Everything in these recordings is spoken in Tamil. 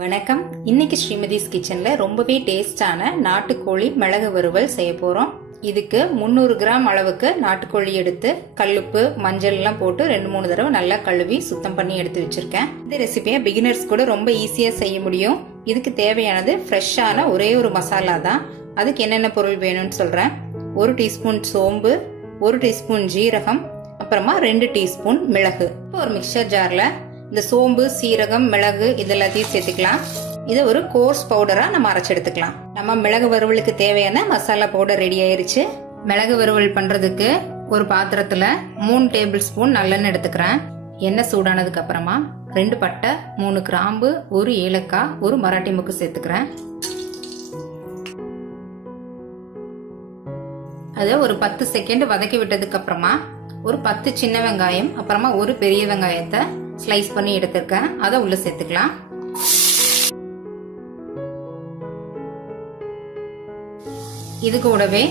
வணக்கம். இன்னைக்கு ஸ்ரீமதிஸ் கிச்சன்ல ரொம்பவே டேஸ்டான நாட்டுக்கோழி மிளகு வறுவல் செய்ய போறோம். இதுக்கு 300 கிராம் அளவுக்கு நாட்டுக்கோழி எடுத்து கல்லுப்பு மஞ்சள் எல்லாம் போட்டு 2-3 தடவை நல்லா கழுவி சுத்தம் பண்ணி எடுத்து வச்சிருக்கேன். இந்த ரெசிபியை பிகினர்ஸ் கூட ரொம்ப ஈஸியா செய்ய முடியும். இதுக்கு தேவையானது ஃப்ரெஷ்ஷான ஒரே ஒரு மசாலா தான். அதுக்கு என்னென்ன பொருள் வேணும்னு சொல்றேன். 1 டீஸ்பூன் சோம்பு, 1 டீஸ்பூன் ஜீரகம், அப்புறமா 2 டீஸ்பூன் மிளகு. இப்போ ஒரு மிக்சர் ஜார்ல இந்த சோம்பு, சீரகம், மிளகு இது எல்லாத்தையும் சேர்த்துக்கலாம். இதை ஒரு கோர்ஸ் பவுடரா நம்ம அரைச்சு எடுத்துக்கலாம். நம்ம மிளகு வறுவலுக்கு தேவையான மசாலா பவுடர் ரெடி ஆயிருச்சு. மிளகு வறுவல் பண்றதுக்கு ஒரு பாத்திரத்துல 3 டேபிள் ஸ்பூன் நல்லெண்ணெய் எடுத்துக்கிறேன். எண்ணெய் சூடானதுக்கு அப்புறமா 2 பட்டை, 3 கிராம்பு, 1 ஏலக்காய், 1 மராட்டி மொக்கு சேர்த்துக்கிறேன். அதை ஒரு 10 செகண்ட் வதக்கி விட்டதுக்கு அப்புறமா ஒரு 10 சின்ன வெங்காயம், அப்புறமா ஒரு பெரிய வெங்காயத்தை ஸ்லைஸ் பண்ணி எடுத்திருக்கேன். அதை உள்ள சேர்த்துக்கலாம். இது கூடவே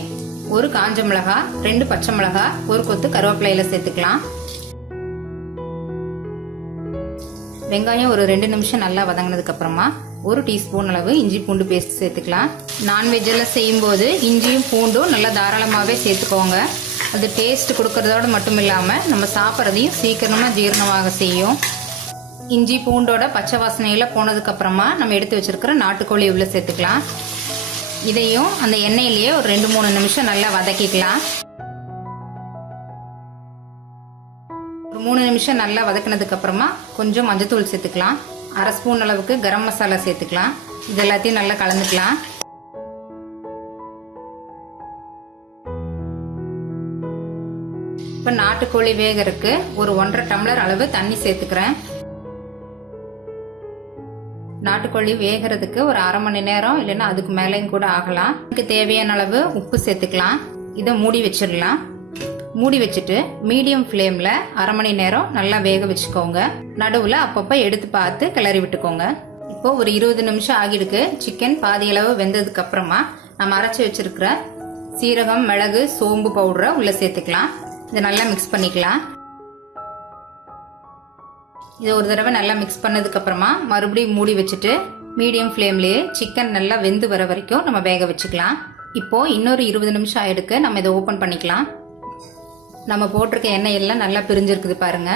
ஒரு காஞ்ச மிளகாய், 2 பச்சை மிளகாய், ஒரு கொத்து கருவேப்பிலையில சேர்த்துக்கலாம். வெங்காயம் ஒரு 2 நிமிஷம் நல்லா வதங்கினதுக்கு அப்புறமா 1 டீஸ்பூன் அளவு இஞ்சி பூண்டு பேஸ்ட் சேர்த்துக்கலாம். நான்வெஜ்ஜில் செய்யும்போது இஞ்சியும் பூண்டும் நல்லா தாராளமாகவே சேர்த்துக்கோங்க. அது டேஸ்ட் கொடுக்கறதோட மட்டும் இல்லாமல் நம்ம சாப்பிட்றதையும் சீக்கிரமாக ஜீரணமாக செய்யும். இஞ்சி பூண்டோட பச்சை வாசனையில் போனதுக்கு அப்புறமா நம்ம எடுத்து வச்சிருக்கிற நாட்டுக்கோழி உள்ள சேர்த்துக்கலாம். இதையும் அந்த எண்ணெயிலேயே ஒரு 2-3 நிமிஷம் நல்லா வதக்கிக்கலாம். ஒரு 3 நிமிஷம் நல்லா வதக்கினதுக்கு அப்புறமா கொஞ்சம் மஞ்சத்தூள் சேர்த்துக்கலாம். 1/2 ஸ்பூன் அளவுக்கு கரம் மசாலா சேர்த்துக்கலாம். இது எல்லாத்தையும் நல்லா கலந்துக்கலாம். இப்போ நாட்டுக்கோழி வேகறதுக்கு ஒரு 1.5 டம்ளர் அளவு தண்ணி சேர்த்துக்கிறேன். நாட்டுக்கோழி வேகிறதுக்கு ஒரு 1/2 மணி நேரம் இல்லைன்னா அதுக்கு மேலேயும் கூட ஆகலாம். இதுக்கு தேவையான அளவு உப்பு சேர்த்துக்கலாம். இதை மூடி வச்சிடலாம். மூடி வச்சுட்டு மீடியம் ஃப்ளேம்ல 1/2 மணி நேரம் நல்லா வேக வச்சுக்கோங்க. நடுவில் அப்பப்போ எடுத்து பார்த்து கிளறி விட்டுக்கோங்க. இப்போ ஒரு 20 நிமிஷம் ஆகிடுக்கு. சிக்கன் பாதி அளவு வெந்ததுக்கு அப்புறமா நம்ம அரைச்சி வச்சிருக்கிற சீரகம், மிளகு, சோம்பு பவுடரை உள்ள சேர்த்துக்கலாம். இதை நல்லா மிக்ஸ் பண்ணிக்கலாம். இதை ஒரு தடவை நல்லா மிக்ஸ் பண்ணதுக்கு அப்புறமா மறுபடியும் மூடி வச்சுட்டு மீடியம் ஃப்ளேம்லயே சிக்கன் நல்லா வெந்து வர வரைக்கும் நம்ம வேக வச்சுக்கலாம். இப்போ இன்னொரு 20 நிமிஷம் ஆயிடுக்கு. நம்ம இதை ஓபன் பண்ணிக்கலாம். நம்ம போட்டிருக்க எண்ணெய் எல்லாம் நல்லா பிரிஞ்சிருக்குது பாருங்க.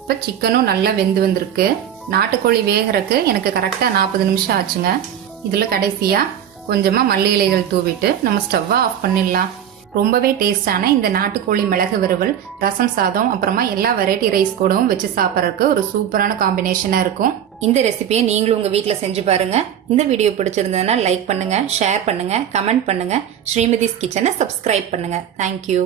இப்ப சிக்கனும் நல்லா வெந்து வந்திருக்கு. நாட்டுக்கோழி வேகறதுக்கு எனக்கு கரெக்டா 40 நிமிஷம் ஆச்சுங்க. இதுல கடைசியா கொஞ்சமா மல்லி இலைகள் தூவிட்டு நம்ம ஸ்டவ்வை ஆஃப் பண்ணிடலாம். ரொம்பவே டேஸ்டான இந்த நாட்டுக்கோழி மிளகு வறுவல் ரசம் சாதம் அப்புறமா எல்லா வெரைட்டி ரைஸ் கூடவும் வச்சு சாப்பிட்றதுக்கு ஒரு சூப்பரான காம்பினேஷனா இருக்கும். இந்த ரெசிபியை நீங்களும் உங்க வீட்டில் செஞ்சு பாருங்க. இந்த வீடியோ பிடிச்சிருந்ததுன்னா லைக் பண்ணுங்க, ஷேர் பண்ணுங்க, கமெண்ட் பண்ணுங்க. ஸ்ரீமதிஸ் கிச்சனை சப்ஸ்கிரைப் பண்ணுங்க. தேங்க்யூ.